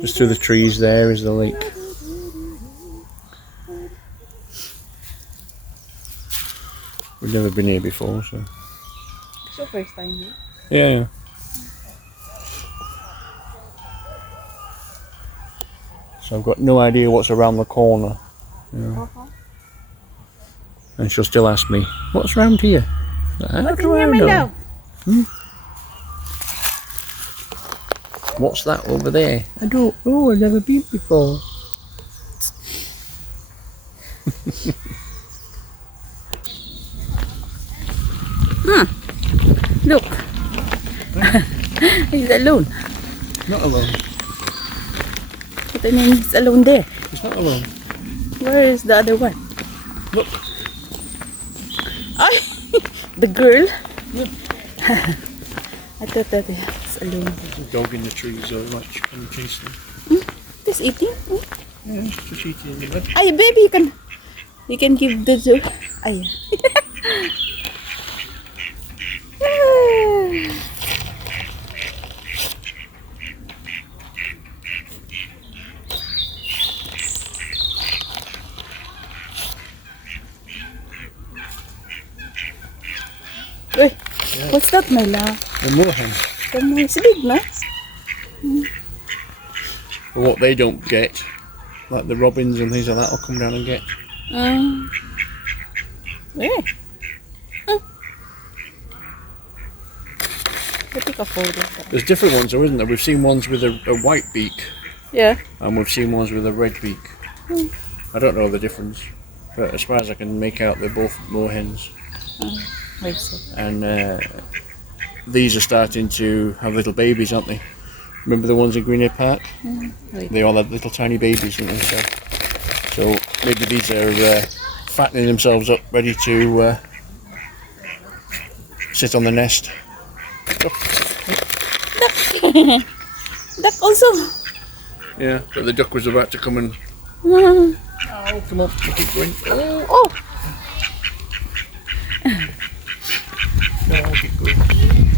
Just through the trees there is the lake. We've never been here before, so. It's your first time here? Yeah. So I've got no idea what's around the corner. And she'll still ask me, what's around here? How do I know? What's that over there? I don't know, I've never been before. Look. He's alone. Not alone. But I mean, he's alone there. He's not alone. Where is the other one? Look. The girl? Yeah. I thought that he was alone. There's a dog in the trees, so much. Can you chase them? He's eating? Yeah, just eating the veg. Ay, baby, you can give the zoo. Ay. Wait, what's that, my love? The moorhen. It's big, no? But what they don't get, like the robins and things like that, will come down and get. Where? Take a photo. There's different ones though, isn't there? We've seen ones with a white beak. Yeah. And we've seen ones with a red beak. I don't know the difference. But as far as I can make out, they're both moorhens. Wait, so. And these are starting to have little babies, aren't they? Remember the ones in Greenhead Park? They all had little tiny babies, didn't they? So maybe these are fattening themselves up, ready to sit on the nest. Duck also. Yeah, but the duck was about to come and... Oh, come on, keep going. Oh! No, keep going.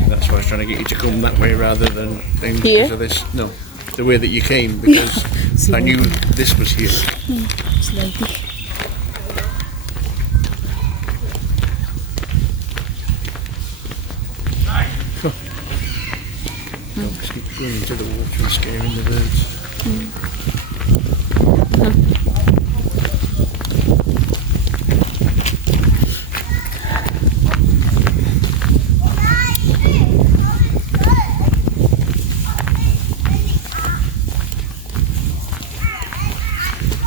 That's why I was trying to get you to come that way rather than because of this. No, the way that you came, because I knew this was here. Slightly. Dogs keep going into the water and scaring the birds.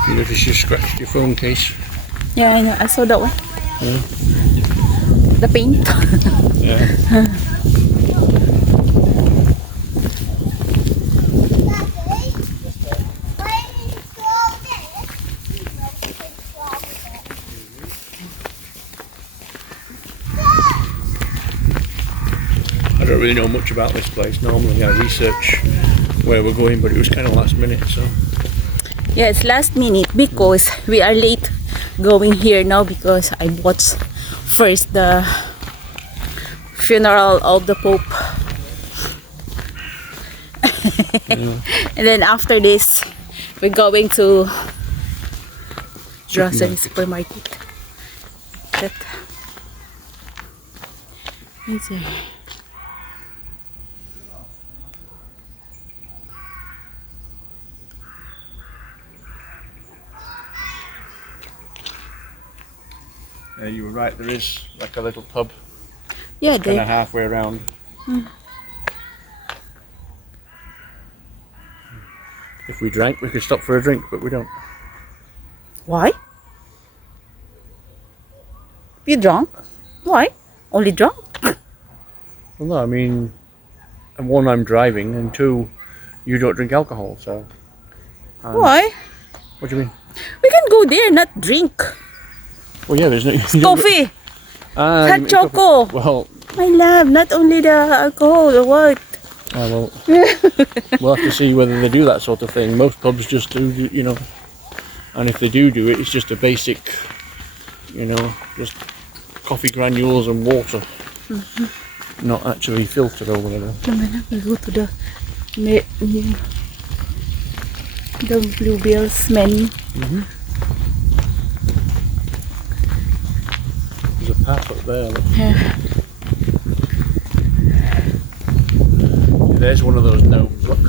You notice you scratched your phone case? Yeah, I know. I saw that one. Yeah. The paint. Yeah. I don't really know much about this place. Normally I research where we're going, but it was kind of last minute, so. Yeah, it's last minute because we are late going here now because I watched first the funeral of the Pope. And then after this, we're going to grocery supermarket. That. Let's see. You were right, there is like a little pub. Yeah, kind of halfway around. If we drank, we could stop for a drink, but we don't. Why? You drunk? Why? Only drunk? Well, no, I mean, and one, I'm driving, and two, you don't drink alcohol, so. Why? What do you mean? We can go there, not drink. Well, yeah, there's no Coffee. Hot choco. Well, my love, not only the alcohol, or what? Well, we'll have to see whether they do that sort of thing. Most pubs just do, you know, and if they do it, it's just a basic, you know, just coffee granules and water, not actually filtered or whatever. No, we go to the The bluebills, many. There's a path up there. Look. Yeah. There's one of those gnomes, look.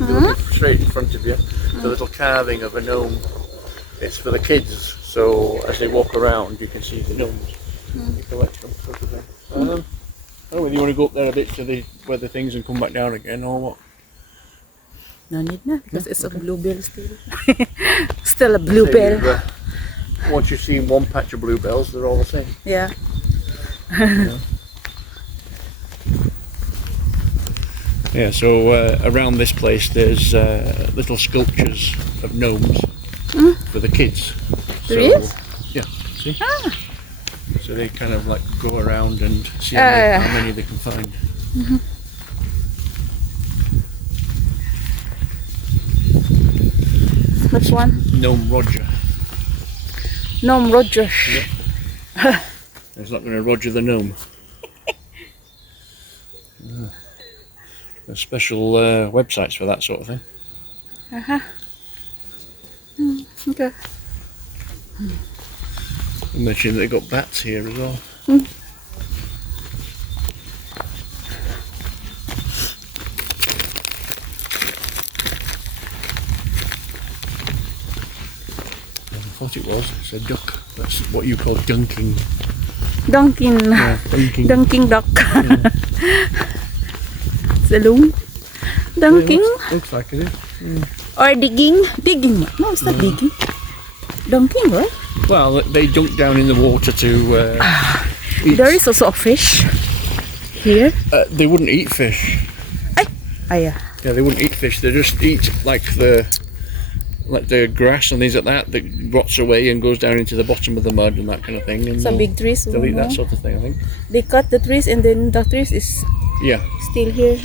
Look straight in front of you. The little carving of a gnome. It's for the kids, so as they walk around you can see the gnomes. You collect them sort of thing. I don't know whether you want to go up there a bit to the where the things and come back down again or what. No need na, because it's a bluebell still. Still a bluebell. Once you've seen one patch of bluebells, they're all the same. Yeah. Yeah, so around this place there's little sculptures of gnomes for the kids. There is? Yeah, see? So they kind of like go around and see how many they can find. Which one? Gnome Roger. Gnome Roger. Yep. It's not going to Roger the gnome. There's special websites for that sort of thing. Okay. I mentioned they got bats here as well. I thought it was. It's a duck. That's what you call dunking. Dunking. Yeah, dunking. Dunking duck. Yeah. Saloon. Dunking. Looks like it is. Or digging. Digging. No, it's not digging. Dunking, right? Well, they dunk down in the water to eat. There is also a fish here. They wouldn't eat fish. Yeah. Yeah, they wouldn't eat fish. They just eat like the grass and things like that rots away and goes down into the bottom of the mud and that kind of thing. And Some big trees. they'll eat that sort of thing, I think. They cut the trees and then the trees is still here.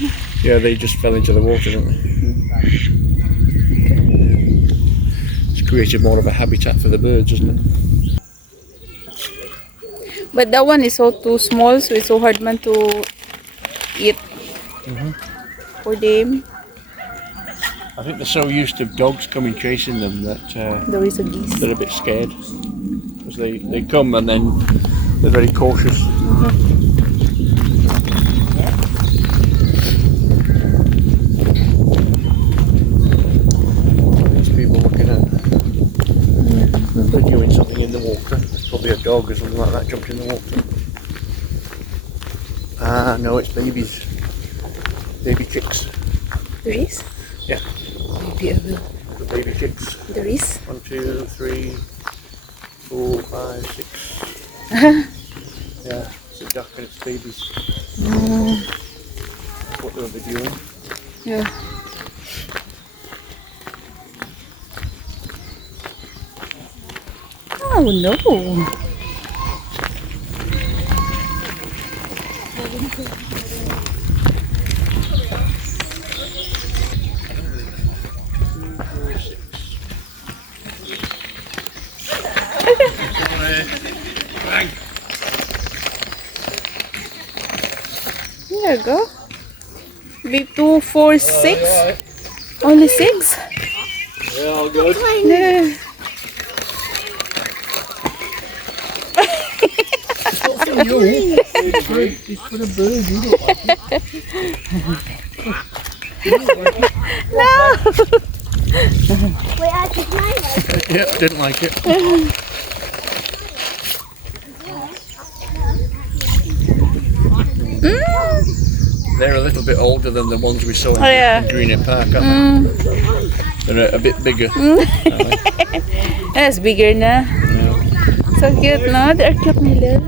Yeah, they just fell into the water, didn't they? It's created more of a habitat for the birds, isn't it? But that one is so too small, so it's so hard man to eat for them. I think they're so used to dogs coming chasing them that There is a geese. they're a bit scared. Because they come and then they're very cautious. These people looking at they're doing something in the water. There's probably a dog or something like that jumped in the water. Ah, no, it's babies. Baby chicks. There is? Yeah. Maybe I will. The baby chicks. There is? 1, 2, 3, 4, 5, 6. Yeah, it's a duck and its babies. That's what they'll be doing. Yeah. Oh no. There you go. Be 2, 4, 6. Only 6. Yeah, all good. Yeah. It's for the bird, you don't like it. No. Wait, I did mine. Yep, didn't like it. They're a little bit older than the ones we saw in Greener Park, aren't they? They're a bit bigger. That's bigger na. Yeah. So cute, no? They're cute nila.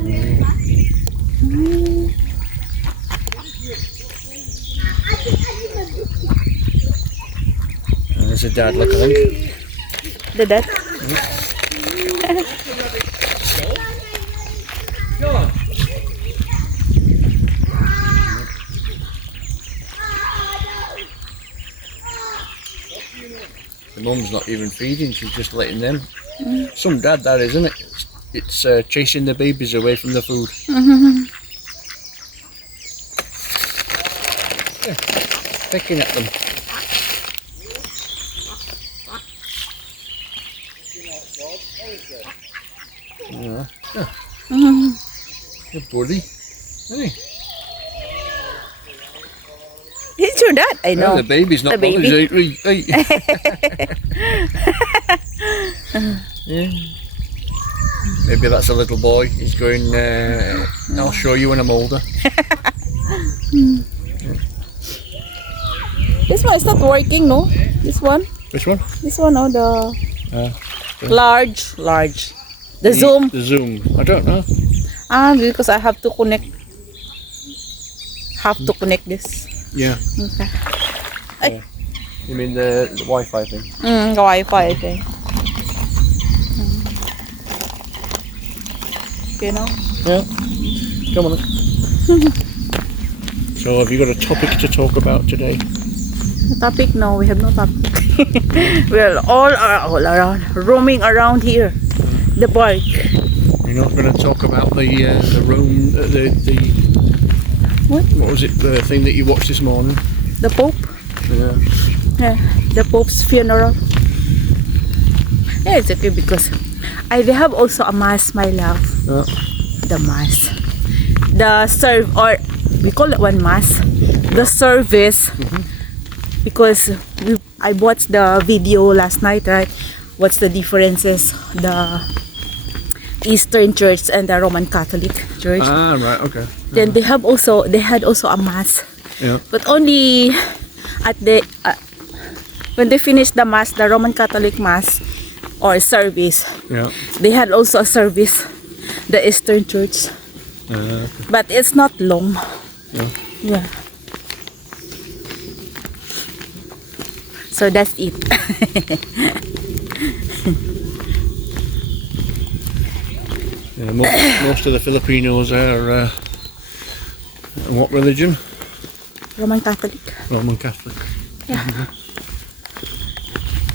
There's a dad, look, I think. The dad? The mum's not even feeding, she's just letting them. Some dad, that is, isn't it? It's chasing the babies away from the food. Yeah, pecking at them. Good buddy. Hey. He's your dad. I know. Well, the baby's not The baby. bothered. Hey. Yeah. Maybe that's a little boy. He's going, I'll show you when I'm older. This one is not working, no? This one? Which one? This one, oh, the large. The zoom. The zoom. I don't know. Because I have to connect. This. Yeah. Okay. Yeah. You mean the Wi-Fi thing? The Wi-Fi thing. You know? Yeah. Come on then. So have you got a topic to talk about today? Topic? No, we have no topic. We're all around, roaming around here. The park. You're not going to talk about the room, What? What was it? The thing that you watched this morning? The Pope? Yeah. Yeah, the Pope's funeral. Yeah, it's okay because they have also a mass, my love. Yeah. The mass. The or we call it one mass. The service. Because I watched the video last night, right? What's the differences? The Eastern Church and the Roman Catholic Church. Right, okay. Then they had also a mass. Yeah. But only at the when they finished the mass, the Roman Catholic mass or service, Yeah. they had also a service, the Eastern Church. Okay. But it's not long. Yeah. Yeah. So that's it. Yeah, most of the Filipinos are what religion? Roman Catholic. Roman Catholic. Yeah.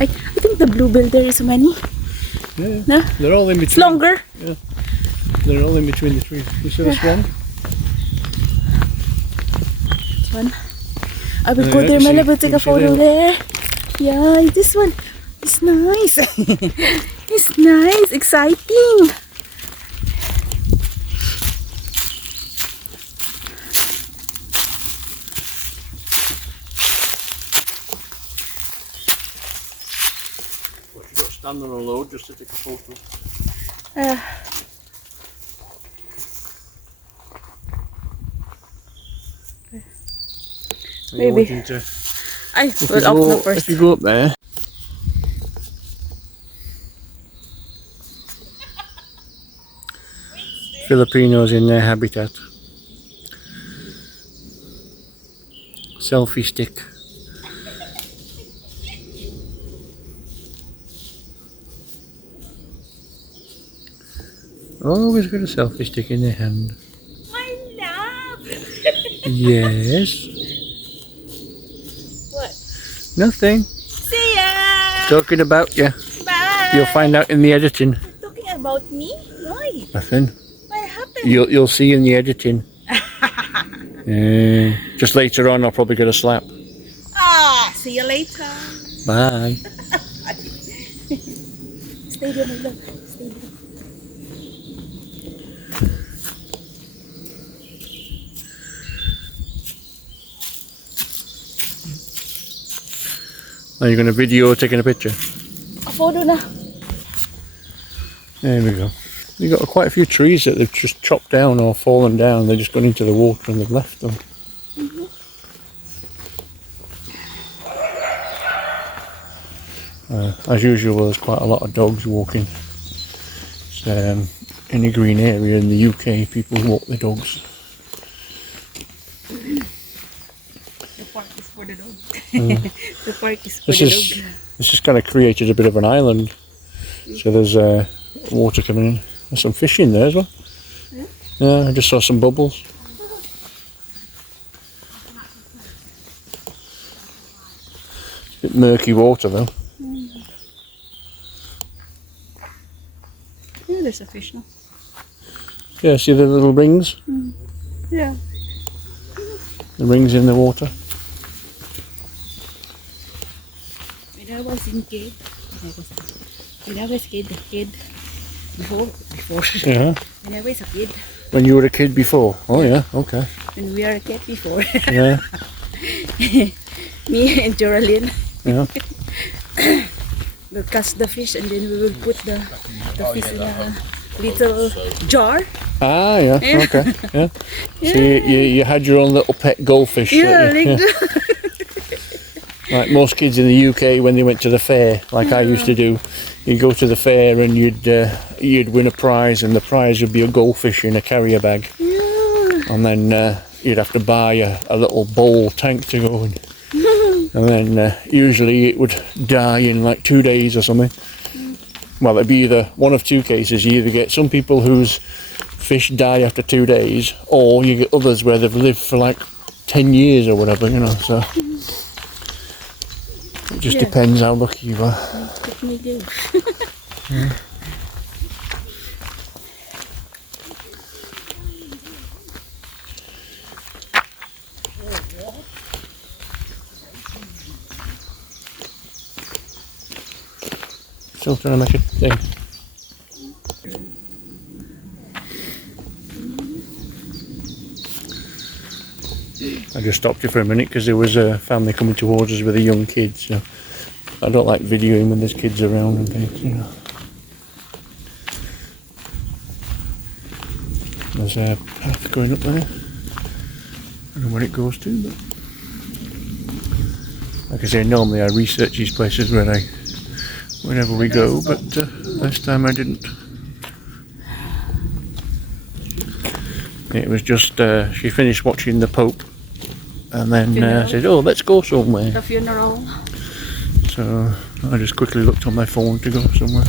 I think the bluebell there is many. Yeah. No? They're all in It's between. longer. Yeah. They're all in between the trees. You see the swan? This one. I will Yeah, go there, you my see- love. We'll take you a see photo there. Yeah, this one is nice. It's nice, exciting. What, you got to stand on a load just to take a photo? Uh, Are you Maybe. wanting to- I If will you open go- up first. If you go up there. Filipinos in their habitat. Selfie stick. Always got a selfie stick in their hand. My love. Yes. What? Nothing. See ya. Talking about you. Bye. You'll find out in the editing. Talking about me? Why? Nothing. What happened? You'll see in the editing. Just later on, I'll probably get a slap. See you later. Bye. Stay there, my love. Stay there. Are you going to video taking a picture? A photo na. There we go. You've got quite a few trees that they've just chopped down or fallen down. They've just gone into the water and they've left them. As usual, there's quite a lot of dogs walking. It's, in a green area in the UK, people walk their dogs. The park is for the dog. The park is for This the is dog. this has kind of created a bit of an island. So there's water coming in. There's some fish in there as well. Yeah, I just saw some bubbles. It's a bit murky water though. Yeah, there's a fish now. Yeah, see the little rings? Yeah. The rings in the water. When I was in kid, when I was kid, before, Yeah. when I was a kid, When you were a kid before? Oh yeah, okay. When we were a kid before. Yeah, Me and Geraldine yeah. will catch the fish and then we will put the fish in a little jar. Ah, yeah, Yeah. okay, yeah. So you had your own little pet goldfish. Yeah, that you- Like most kids in the UK when they went to the fair, like I used to do, you'd go to the fair and you'd win a prize, and the prize would be a goldfish in a carrier bag, and then you'd have to buy a little bowl tank to go in, and then usually it would die in like 2 days or something. Well, it'd be either one of two cases. You either get some people whose fish die after 2 days, or you get others where they've lived for like 10 years or whatever, you know, so it just Yeah. depends how lucky you are. What can we do? Still trying to make a thing. I just stopped you for a minute because there was a family coming towards us with a young kid, so I don't like videoing when there's kids around and things, you know. There's a path going up there. I don't know where it goes to, but like I say, normally I research these places whenever we go, but this time I didn't. It was just she finished watching the Pope and then said, "Oh, let's go somewhere." The funeral. So I just quickly looked on my phone to go somewhere.